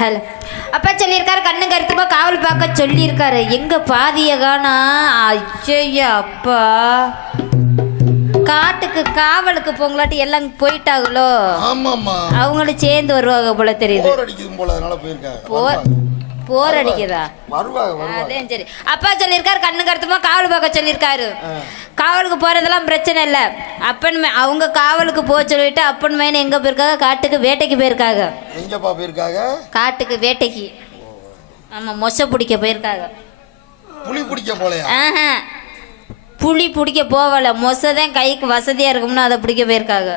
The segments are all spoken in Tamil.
ஹலோ. அப்பா சொல்லியிருக்காரு கண்ணு கருத்துமா காவல் பார்க்க சொல்லியிருக்காரு. எங்க பாதிய காணா? ஐயா அப்பா. காட்டுக்கு காவலுக்கு போங்களாட்டி எல்லாம் போயிட்டாங்களோ? அவங்களும் சேர்ந்து வருவாங்க போல தெரியுது. போர் போர் அடிக்குதா? அதே சரி. அப்பா சொல்லியிருக்காரு கண்ணு கருத்துமா காவல் பார்க்க சொல்லியிருக்காரு. காவலுக்கு போறதெல்லாம் பிரச்சனை இல்லை. அப்பன் அவங்க காவலுக்கு போக சொல்லிட்டு அப்பன் மையன் எங்க போயிருக்காங்க? காட்டுக்கு வேட்டைக்கு போயிருக்காங்க. எங்கப்பா போயிருக்காங்க? காட்டுக்கு வேட்டைக்கு. ஆமா மொசை பிடிக்க போயிருக்காங்க. புளி பிடிக்க போலையா? புலி பிடிக்க போகல. மொசை தான் கைக்கு வசதியா இருக்கும்னு அதை பிடிக்க போயிருக்காங்க.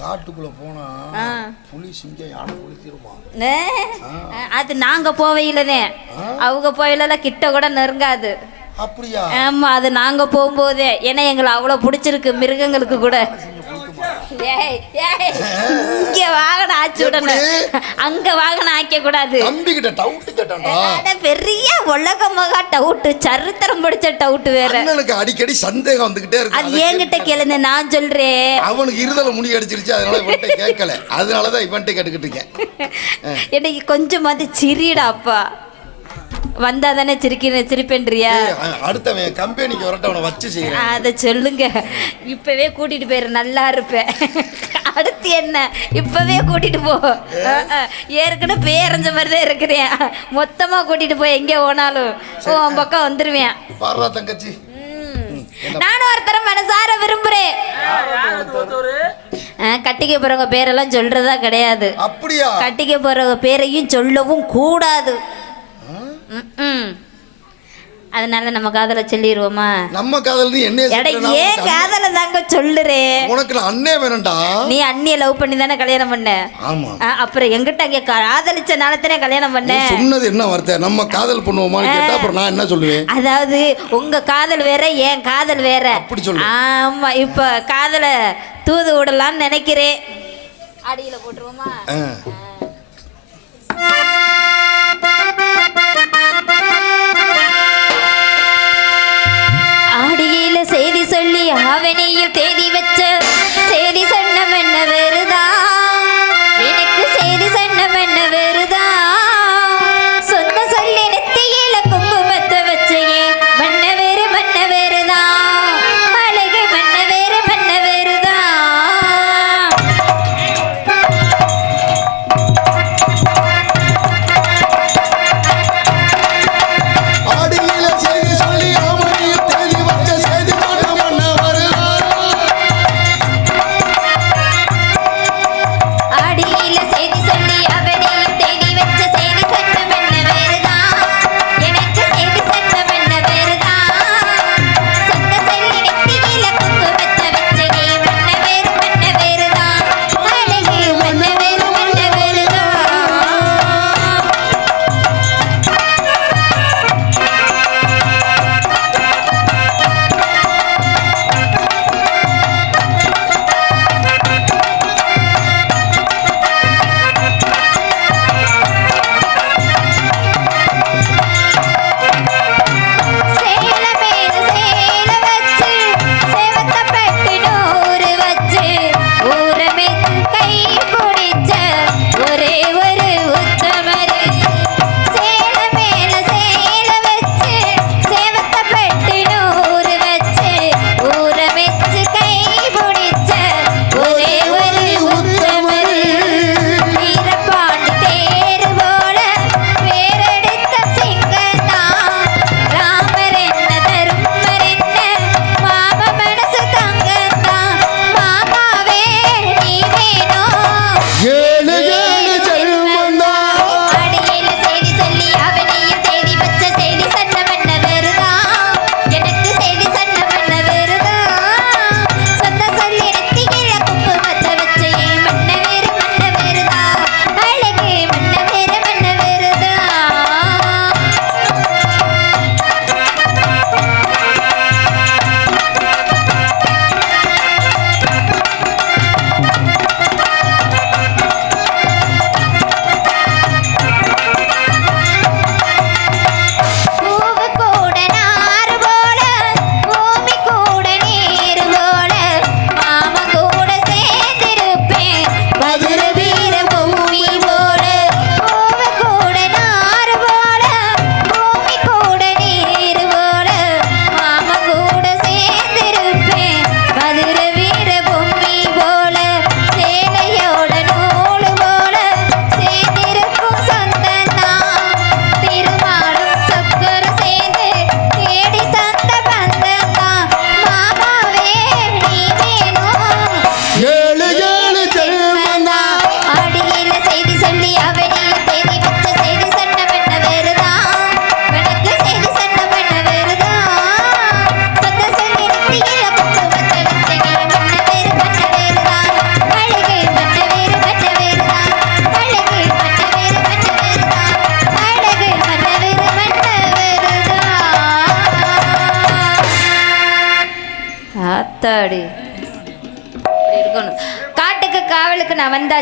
காட்டுக்குள்ள போனா. புலி சிங்கம் யானை குளிச்சிருமா நே, அது நாங்க போவையிலதான் அவங்க போவையில கிட்ட கூட நெருங்காது. அப்படியா? ஆமா அது நாங்க போகும்போதே. ஏன்னா எங்களை அவ்வளவு பிடிச்சிருக்கு மிருகங்களுக்கு கூட. இங்க வாகனம் ஆச்சு விடணும் அங்க வாகனம் ஆக்க கூடாது தம்பி கிட்ட டவுட் கேட்டான்டா. அட, பெரிய உலகமாக டவுட்டு சரித்திரம் படிச்ச டவுட் வேற. அண்ணனுக்கு அடிக்கடி சந்தேகம் வந்துகிட்டே இருக்கு அது என்கிட்ட கேட்டு- கேளுங்க நான் சொல்றேன். அவனுக்கு இருதல முடி அடிச்சிருச்சு அதனால இவன்ட்ட கேட்கல. அதனாலதான் இவன்ட்ட கேட்டுக்கிட்டு இருக்கேன். எனக்கு கொஞ்சமாவது சிரிடா அப்பா. வந்தா தானே சிரிக்க சிரிப்பேன்றியா அடுத்தவன் கம்பெனிக்கு வரட்ட அவனை வச்சு செய்யறேன் அதை சொல்லுங்க. இப்பவே கூட்டிட்டு போயிரு நல்லா இருப்பேன். அடுத்து என்ன? இப்பவே கூட்டிட்டு போ. ஏற்கனவே பேரஞ்ச மாதிரி தான் இருக்கிறேன். மொத்தமா கூட்டிட்டு போய் எங்கே போனாலும் உன் பக்கம் வந்துருவேன். பாடுறா தங்கச்சி. நானும் ஒருத்தர மனசார விரும்புறேன். கட்டிக்க போறவங்க பேரெல்லாம் சொல்றதா கிடையாது. அப்படியா? கட்டிக்க போறவங்க பேரையும் சொல்லவும் கூடாது. அதனால நம்ம காதல சொல்லிடுவோமா நம்ம காதல் நீ என்ன ஏன் காதல தாங்க சொல்லுறே? உனக்கு அண்ணே வேணும்டா. நீ அண்ணிய லவ் பண்ணி தானே கல்யாணம் பண்ண? ஆமா. அப்புறம் எங்கிட்ட அங்க காதலிச்ச நாளத்தானே கல்யாணம் பண்ண? சொன்னது என்ன வார்த்தை? நம்ம காதல் பண்ணுவோமான்னு கேட்டா அப்புறம் நான் என்ன சொல்லுவேன்? அதாவது உங்க காதல் வேற என் காதல் வேற? அப்படி சொல்லு. ஆமா இப்ப காதல தூது விடலாம்னு நினைக்கிறேன். அடியில போட்டுருவோமா? சொல்லி ஆவணியில் தேதி வச்ச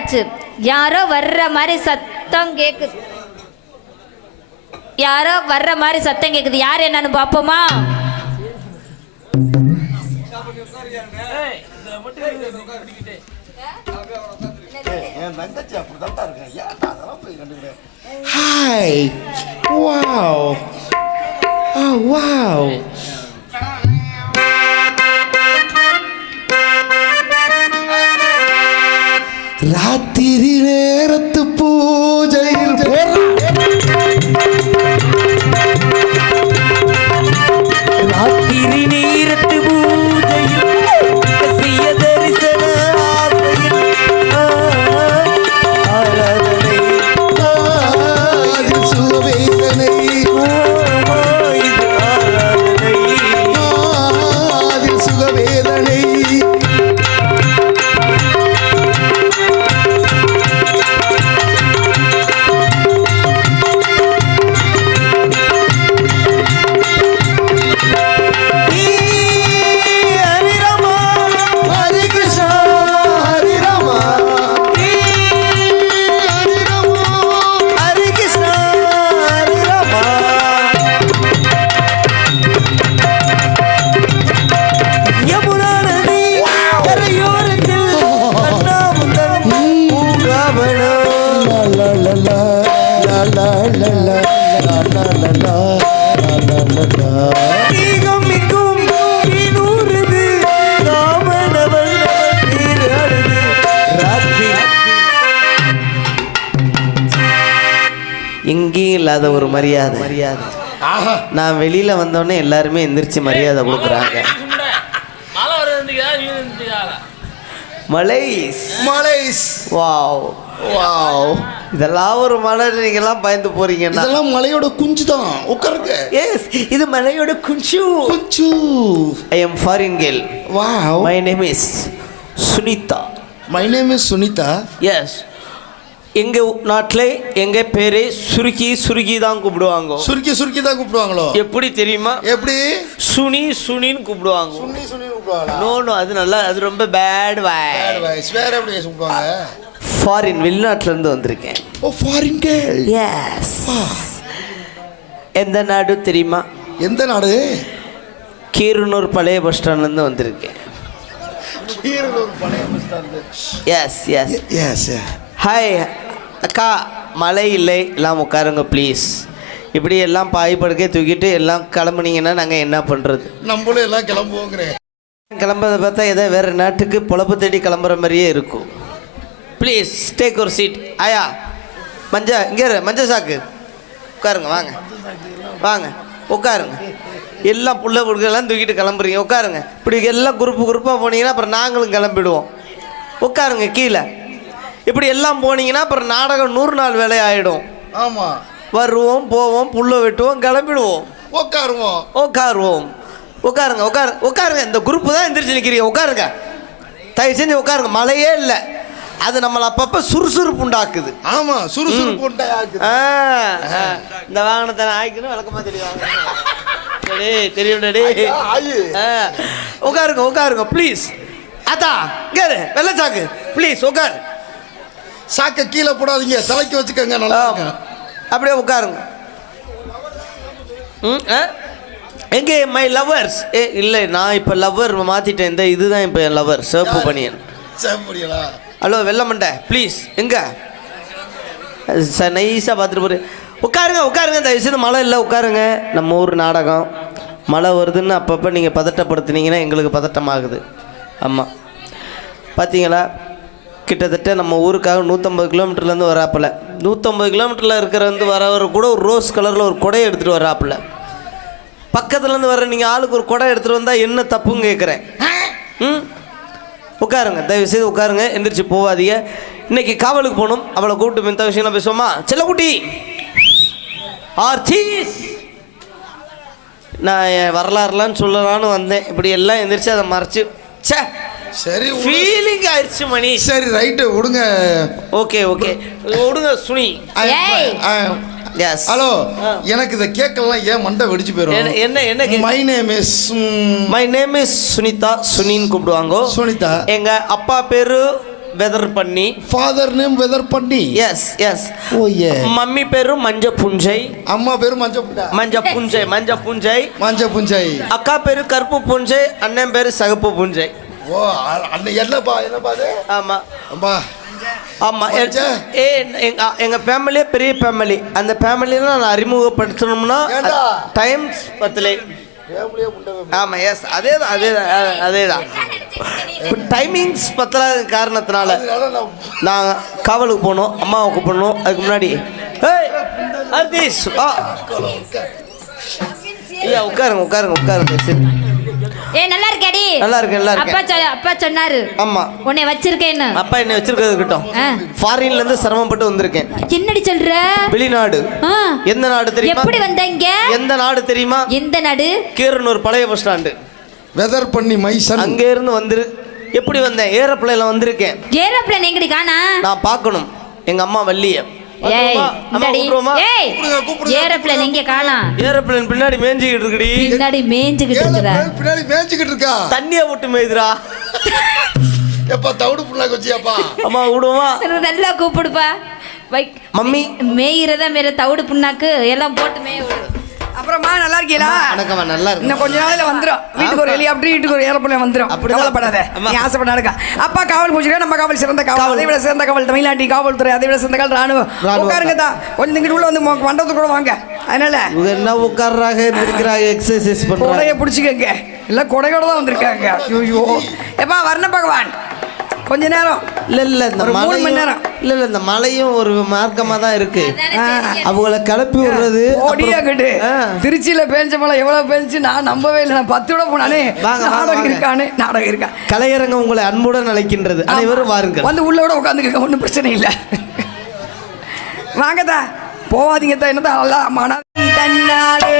வந்தாச்சு யாரோ வர்ற மாதிரி சத்தம் கேக்குது யாரோ வர்ற மாதிரி சத்தம் கேக்குது. யார் என்னன்னு பாப்போமா ஹாய் வாவ் ஆ oh, வாவ் Lahat இல்லாத ஒரு மரியாதை. மரியாதை நான் வெளியில வந்தோடனே எல்லாருமே எந்திரிச்சு மரியாதை கொடுக்குறாங்க. மழை வருதுக்கா நீ இருந்துக்கால மலை மலேஸ் வாவ். வாவ். இதெல்லாம் ஒரு மலை நீங்கெல்லாம் பயந்து போறீங்கன்னா. இதெல்லாம் மலையோட குஞ்சு தான் உட்காருங்க. எஸ் இது மலையோட குஞ்சு. குஞ்சு. I am foreign girl wow my name is Sunita my name is Sunita yes எங்க நாட்டில் எங்க பேரே சுருக்கி சுருக்கி தான் கூப்பிடுவாங்க. சுருக்கி சுருக்கி தான் கூப்பிடுவாங்களோ? எப்படி தெரியுமா? எப்படி? சுனி சுனின்னு கூப்பிடுவாங்க. சுன்னி சுன்னி கூப்பிடுவாங்களா? நோ நோ அது நல்லா அது ரொம்ப பேட் வாய் Bad boys. வேற எப்படி கூப்பிடுவாங்க? ஃபாரின் வெளிநாட்டுல இருந்து வந்திருக்கேன் ஓ ஃபாரின் கேர்ள் எஸ் எந்த நாடு தெரியுமா? எந்த நாடு? கீரனூர் பழைய பஸ் ஸ்டாண்ட்லேருந்து வந்திருக்கேன். கீரனூர் பழைய bus stand yes yes yes hi அக்கா மழை இல்லை. எல்லாம் உட்காருங்க ப்ளீஸ் இப்படி எல்லாம் பாய் படுக்கை தூக்கிட்டு எல்லாம் கிளம்புனீங்கன்னா நாங்கள் என்ன பண்ணுறது நம்மளும் எல்லாம் கிளம்புவோங்கிறேன் கிளம்புறதை பார்த்தா ஏதோ வேறு நாட்டுக்கு பொழப்பு தேடி கிளம்புற மாதிரியே இருக்கும். ப்ளீஸ் டேக் ஒரு சீட் ஆயா மஞ்சா இங்கே மஞ்ச சாக்கு. உட்காருங்க வாங்க. வாங்க உட்காருங்க. எல்லாம் புள்ள புடுக்கெல்லாம் தூக்கிட்டு கிளம்புறீங்க உட்காருங்க. இப்படி எல்லாம் குரூப்பு குரூப்பாக போனீங்கன்னா அப்புறம் நாங்களும் கிளம்பிடுவோம். உட்காருங்க கீழே. இப்படி எல்லாம் போனீங்கன்னா அப்புறம் நாடகம் நூறு நாள் வேலை ஆகிடும் ஆமா. வருவோம் போவோம் புல்ல வெட்டுவோம் கிளம்பிடுவோம். உட்காருவோம் உட்காருவோம் உட்காருங்க உட்காரு உட்காருங்க இந்த குரூப்பு தான் எந்திரிச்சு நிற்கிறீங்க உட்காருங்க தயவு செஞ்சு உட்காருங்க மழையே இல்லை. அது நம்மளை அப்பப்போ சுறுசுறுப்பு உண்டாக்குது. ஆமா சுறுசுறுப்பு உண்டாக்குது. இந்த வாகனத்தை நான் ஆய்க்கணும் விளக்கமா தெரியும் தெரியும். ஆ. உட்காருங்க உட்காருங்க ப்ளீஸ் அத்தா கேரு வெள்ளச்சாக்கு ப்ளீஸ் உட்காரு சாக்க கீழே போடாதீங்க தலைக்கு வச்சுக்கோங்க நல்லா. அப்படியே உட்காருங்க. ம் ஆ? எங்கே மை லவர்ஸ் ஏ இல்லை நான் இப்போ லவ்வர் மாற்றிட்டேன் இந்த இதுதான் இப்போ என் லவர் சிவப்பு பனியன். சாப்பிடுறீங்களா ஹலோ வெள்ளமண்டை ப்ளீஸ் எங்க? சார் நைஸாக பார்த்துட்டு போகிறேன் உட்காருங்க உட்காருங்க இந்த விஷயத்து மழை இல்லை உட்காருங்க. நம்ம ஊர் நாடகம். மழை வருதுன்னு அப்பப்போ நீங்கள் பதட்டப்படுத்துனீங்கன்னா எங்களுக்கு பதட்டமாகுது. ஆமாம் பார்த்தீங்களா கிட்டத்தட்ட நம்ம ஊருக்காக நூற்றம்பது கிலோமீட்டர்லேருந்து வராப்பில். நூற்றம்பது கிலோமீட்டரில் இருக்கிற வந்து வரவர் கூட ஒரு ரோஸ் கலரில் ஒரு கொடையை எடுத்துகிட்டு வராப்பில். பக்கத்துலேருந்து வர நீங்கள் ஆளுக்கு ஒரு கொடை எடுத்துகிட்டு வந்தால் என்ன தப்புன்னு கேட்குறேன் ம்? உட்காருங்க தயவு செய்து உட்காருங்க எந்திரிச்சு போகாதீங்க இன்னைக்கு காவலுக்கு போகணும் அவளை கூப்பிட்டு மித்த விஷயம்லாம் பேசுவோமா? செல்லக்குட்டி! ஆர்த்திஸ்! நான் என் வரலாறுலாம் சொல்லலான்னு வந்தேன். இப்படி எல்லாம் எந்திரிச்சு அதை மறைச்சு ச்சே! சரி. ஃபீலிங் ஆயிடுச்சு மணி. சரி ரைட்டு விடுங்க ஓகே ஓகே விடுங்க சுனி. ஹலோ எனக்கு இதை கேட்கலாம் ஏன் மண்டை வெடிச்சு போயிடும் என்ன என்ன my name is my name is Sunita சுனின்னு கூப்பிடுவாங்க. சுனிதா எங்க அப்பா பேரு வெதர் பண்ணி ஃபாதர் நேம் வெதர் பண்ணி எஸ் எஸ் ஓ ஏ மம்மி பேரு மஞ்ச புஞ்சை அம்மா பேரு மஞ்ச மஞ்ச புஞ்சை மஞ்ச புஞ்சை மஞ்ச புஞ்சாய் அக்கா பேரு கருப்பு புஞ்சை அண்ணன் பேரு சகப்பு புஞ்சை ஓ அண்ணன் என்னப்பா என்னப்பா அது? ஆமா. அம்மா. ஆமா எ- மஞ்ச? ஏ எங்க எங்க ஃபேமிலியே பெரிய ஃபேமிலி அந்த ஃபேமிலியில நான் அறிமுகப்படுத்தணும்னா ஏண்டா? டைம்ஸ் பத்தலை. ஃபேமிலியே புண்டவே ஆமா எஸ் அதே தான் அதே தான் அதே தான் டைமிங்ஸ் பத்தலாத காரணத்தினால நான் நான் காவலுக்கு போகணும் அம்மாவை கூப்பிடணும் அதுக்கு முன்னாடி ஏய் அர்தீஷ் ஆ ஐயா உட்காருங்க உட்காருங்க உட்காருங்க சரி. ஏ நல்லா இருக்கேடி நல்லா இருக்கேன், நல்லா இருக்கேன். அப்பா அப்பா சொன்னாரு. ஆமா. உன்னை வச்சிருக்கேன்னு. அப்பா என்னை வச்சிருக்கிறது இருக்கட்டும். ஃபாரின்ல இருந்து சிரமப்பட்டு வந்திருக்கேன். என்னடி சொல்ற? வெளிநாடு. எந்த நாடு தெரியுமா? எப்படி வந்த இங்க? எந்த நாடு தெரியுமா? எந்த நாடு? கீரனூர் பழைய பஸ் ஸ்டாண்டு. வெதர் பண்ணி மைசன் அங்க இருந்து வந்துரு. எப்படி வந்தேன்? ஏரோப்ளேன்ல வந்திருக்கேன். ஏரோப்ளேன் எங்கடி காணா? நான் பார்க்கணும். எங்க அம்மா வள்ளிய. ஏய் இந்தாடி. ஏய் ஏரோப்ளேன் எங்க ஏரோப்ளேன் பின்னாடி மேய்ஞ்சிக்கிட்டு இருக்குடி. பின்னாடி பேர் பின்னாடி மேய்ச்சிக்கிட்டு இருக்கா? தண்ணிய விட்டு மேய்துரா எப்பா தவிடு புண்ணாக்கு வச்சியாப்பா அம்மா விடுவோமா? நல்லா கூப்பிடுப்பா. மம்மி. மேயிறதா மேல தவிடு புண்ணாக்கு எல்லாம் போட்டு மேய விடு. அப்புறமா நல்லா இருக்கீங்களா? வணக்கம்மா நல்லா இருக்கு இன்னும் கொஞ்ச நாள்ல வந்துரும். வீட்டுக்கு ஒரு ஹெலிகாப்டர் வீட்டுக்கு ஒரு ஏரோப்ளேன் வந்துரும். அப்படிதான். கவலைப்படாத. நீ ஆசைப்பட நடக்க. அப்பா காவல் பூச்சிக்க நம்ம காவல் சிறந்த காவல். அதை விட சிறந்த காவல் தமிழ்நாட்டின் காவல்துறை அதை விட சிறந்த காவல் ராணுவம். உட்காருங்க தான் கொஞ்சம் இங்கிட்டு உள்ள வந்து மண்டபத்துக்கு கூட வாங்க. அதனால என்ன உட்கார்றாங்க இருக்கிறாங்க எக்ஸசைஸ் பண்றாங்க? கொடையை பிடிச்சிக்கங்க. எல்லாம் கொடையோட தான் வந்திருக்காங்க. ஐயோ எப்பா வர்ண பகவான். கொஞ்ச நேரம். இல்ல இல்ல இந்த மூணு மணி நேரம். இல்ல இல்ல இந்த மலையும் ஒரு மார்க்கமா தான் இருக்கு. அவங்கள கிளப்பி விடுறது ஓடியா கட்டு. திருச்சியில பேஞ்ச மழை எவ்வளவு பேஞ்சு நான் நம்பவே இல்லை. நான் பத்து விட போனானே. நாடகம். இருக்கானே. நாடகம் இருக்கா? கலையரங்கம் உங்களை அன்புடன் அழைக்கின்றது. அனைவரும் வாருங்கள். வந்து உள்ள கூட உட்காந்துக்க ஒன்றும் பிரச்சனை இல்லை. வாங்கதா போவாதீங்க தான் என்னதான் அல்ல மனதி தன்னாலே.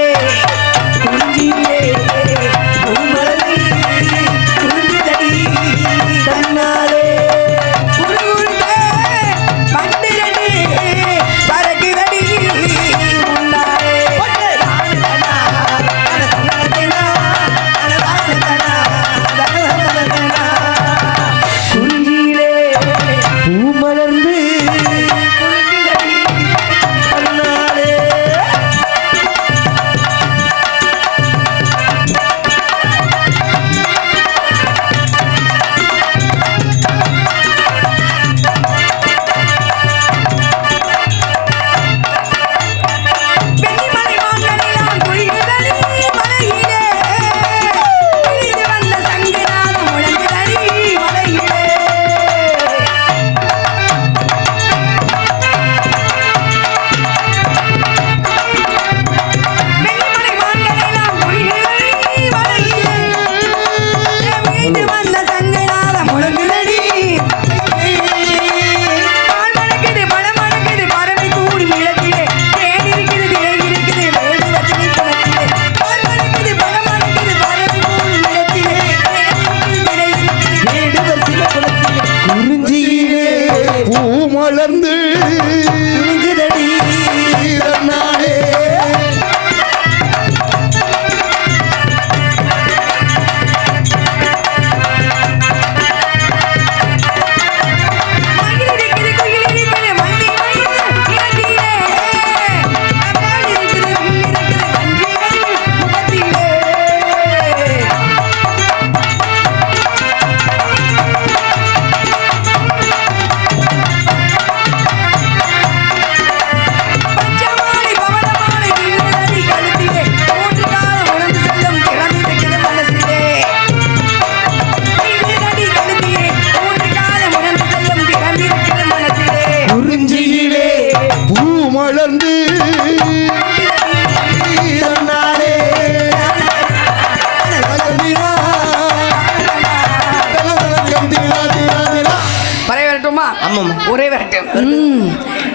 ஆமாம். ஒரே வரட்டும்.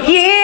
ஏ